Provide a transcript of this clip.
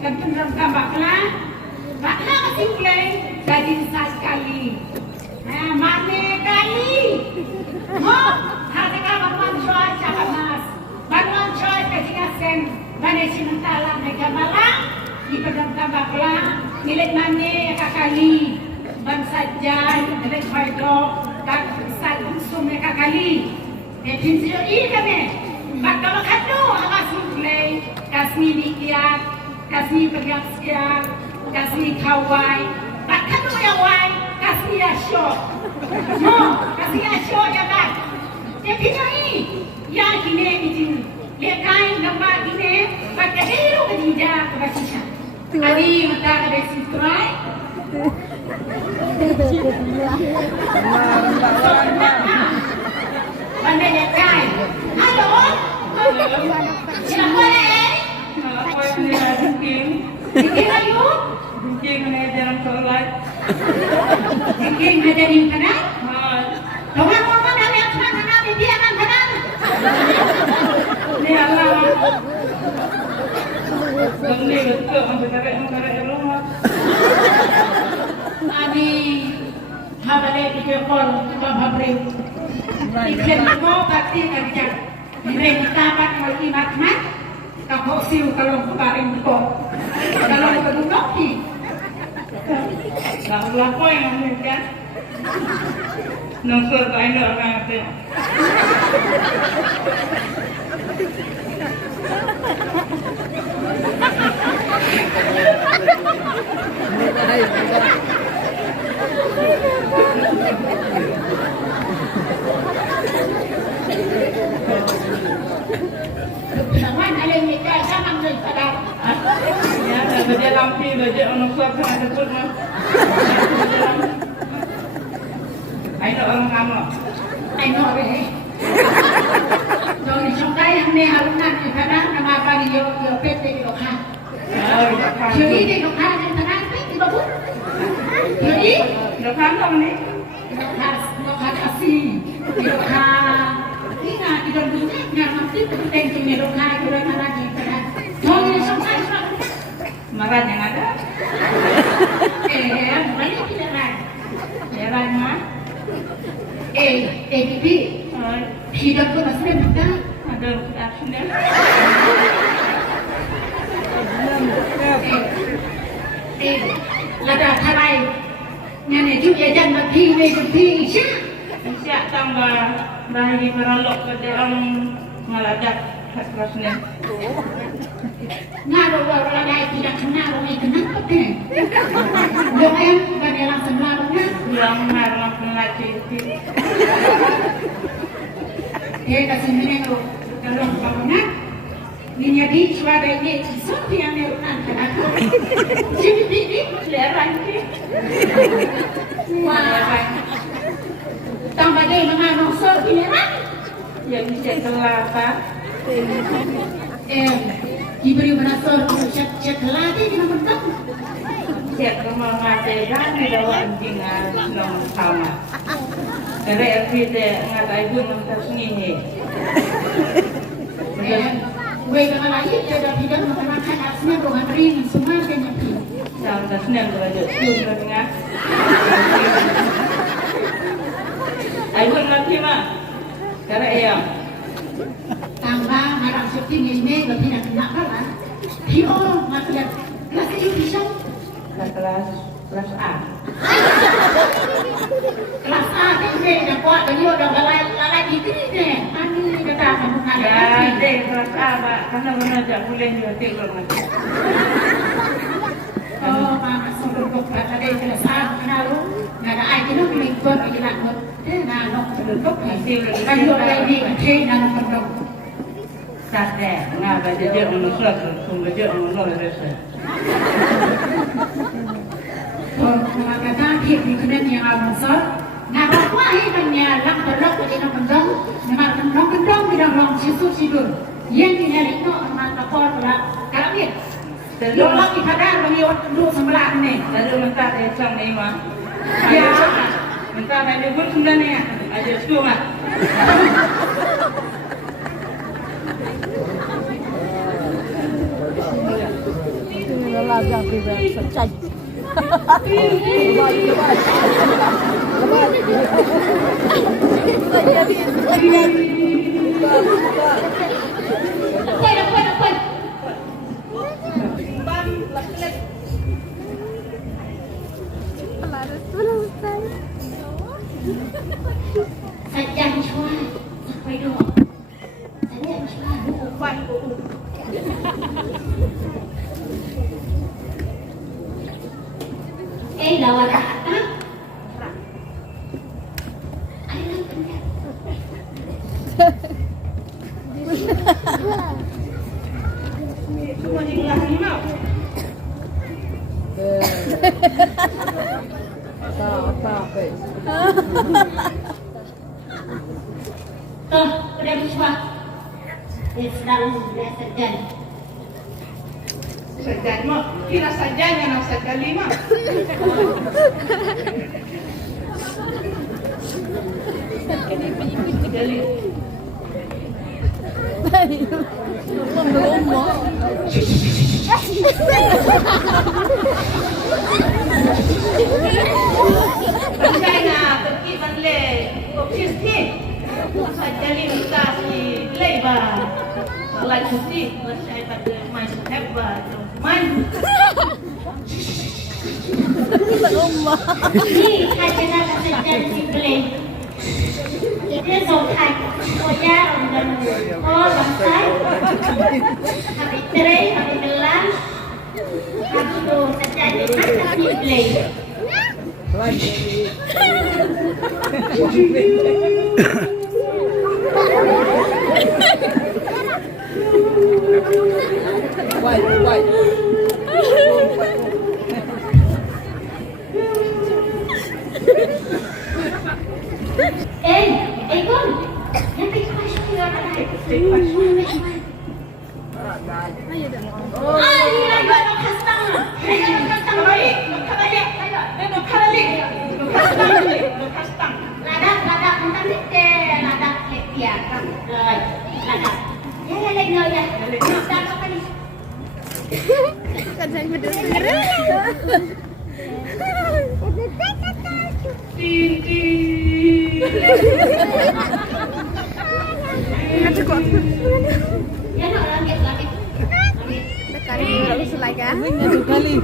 Kemudian baklah masih mulai jadi besar sekali. Mana kali? Hari bantuan coy cakap mas, bantuan coy kecil sen, mana sementara mereka malam di kemudian baklah milik mana kali, bangsa jai milik mereka dan besar unsur mereka kali. Prinsip ini kami. Kalau kado masih mulai kasih dikiat. Kasih pegang sekian, kasih kawai, tak kanu yang wai, kasih asyok. Kasih asyok jangan. Jadi ni, yang kini begini, lekai nampak kini, pakai hero kejija kebacikan. Adi mata ada subscribe. Pandai lekai. Halo. Siapa ni? Bikin ayu? Bikin mengajar sholat. Bikin ngajarin kanan? Orang orang ada yang senang kanan, dia akan kanan. Ni Allah. Bangli betul, mengkaret rumah. Ani, habale dikepol, bababri. Ikan mau pasti kerja. Mereka dapat mulai matmat. Kalau siu kalau kemarin kok, kalau kedua ni, Nak berapa yang ni kan? Nusur kain orang ada. Zaman ada mereka sama mereka. Ya, baca lampi, baca nusur kan ada pun mah. Ayo orang kamu. Ayo deh. Jadi sampai yang ni harunan ni kadang nama apa ni yo pete di lokal. Jadi di lokal ni kadang pete babu. Jadi Lokal kamu ni? lokal asli. Lokal ina di dalam dunia yang mesti penting ni lokal kurang lagi kadang. Jadi sampai Marah yang ada. banyak tidak ada. Jalan mah. Bibi, hidup tu masih betul. Ada aksesnya. Lada tharai, ni juga jangan pergi isya. Siap tambah bahagi meralok pada orang ngaladak aksesnya. Ngaruh orang lain tidak kenal orang ini kenapa deh? Yang bagi langsung lalunya. Yang harus melatih itu. Dia kasih minyak kalau bangunan. Minyak di suara ini seperti yang merupakan kenapa? Jadi ini Leran ke? wah. Tambah dia menganong so ini kan? Yang bisa kelapa. Diberi berasal cek lagi di nomor satu. Siap rumah maceran di bawah anjingan nomor sama. Karena kita ngatai pun mentasni ni. Gue dengan lagi ada bidang menggunakan asnya dengan ring semua dengan ring. Yang tasnya belajar tu dengan. Ayo nanti mak. Karena yang Tambah harap seperti ini lebih nak nak kan? Tio macam kelas itu bisa. kelas A. Kelas A ini dah kuat dia dah lalai degree deh. Ani kata kamu nak Ya, deh kelas A pak, karena menajak boleh juga tidur nanti. Oh, mak suruh buka tadi kelas A kenal lu. Nggak ada aja lu mengikut aja nak buat. Nah, nok berduk hasil. Kayu lagi kecil dan berduk. Sadar, nggak baca dia menusuk, sumber dia menusuk rasa. Oh, kata hidup di kena yang awasor. Nah, apa ini lang berduk aja nak berduk. Nak berduk tidak long sisu. Yang dinari itu mata kor pula. Kalau dia, dia lagi pada bagi dulu sebelah ni. Tadi minta ecang ni mah. Ya. Minta tadi pun sudah ni, aja semua. Grabe ang favorite sa chay. Lapan. Sadyang chua. Sampai dulu. Sadyang chua. Bukan. Lawan kata. Ayo benar. Semua jinglah ni mau. Apa? Tuh, udah chua. Dia sedang sejan. Sajan mo. Kira sajan yan ang sajan lima. Dali. Belum mo. Pansay na, Turki manle. Kopsis ni. Sajan lima si Leiba. Lai cuti, pansay pada main sehebat. Man. Belum mo. Ini hanya sejan simple. Itu sokan. Oya dan bangsai. Habis cerai, habis gelang. Habis tu sejan simple. Quay. Con. Yang take question yun. Take question. Kastang. Kastang. Ladak. Entah dite. Ladak lepia. Ladak. Ya, ya. Ladak apa ni? Kan saya betul. Ya, nak langit. Kali kalau selai kan? Kali.